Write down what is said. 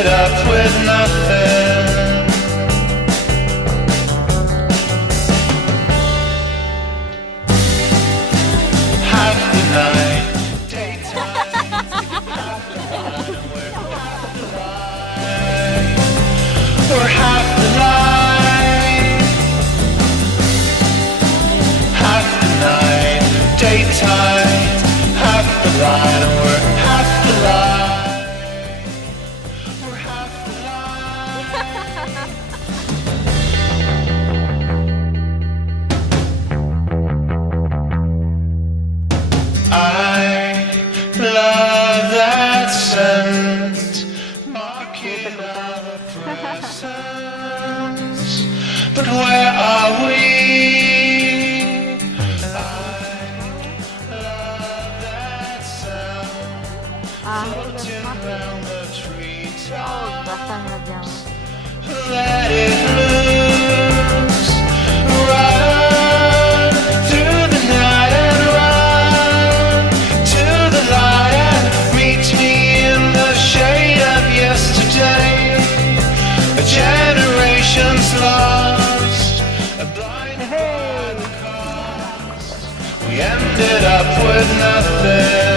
ended up with nothing. Half the night, daytime, half the night, and we're half the light. We're half the light. Half the night, daytime, half the light, and we're half the light. We're half the light. I love that scent, marking our presence. But where are we? I love that sound, floating round the treetops. Let it loose, run through the night and run to the light and meet me in the shade of yesterday. A generation's lost, blinded by the cost. We ended up with nothing.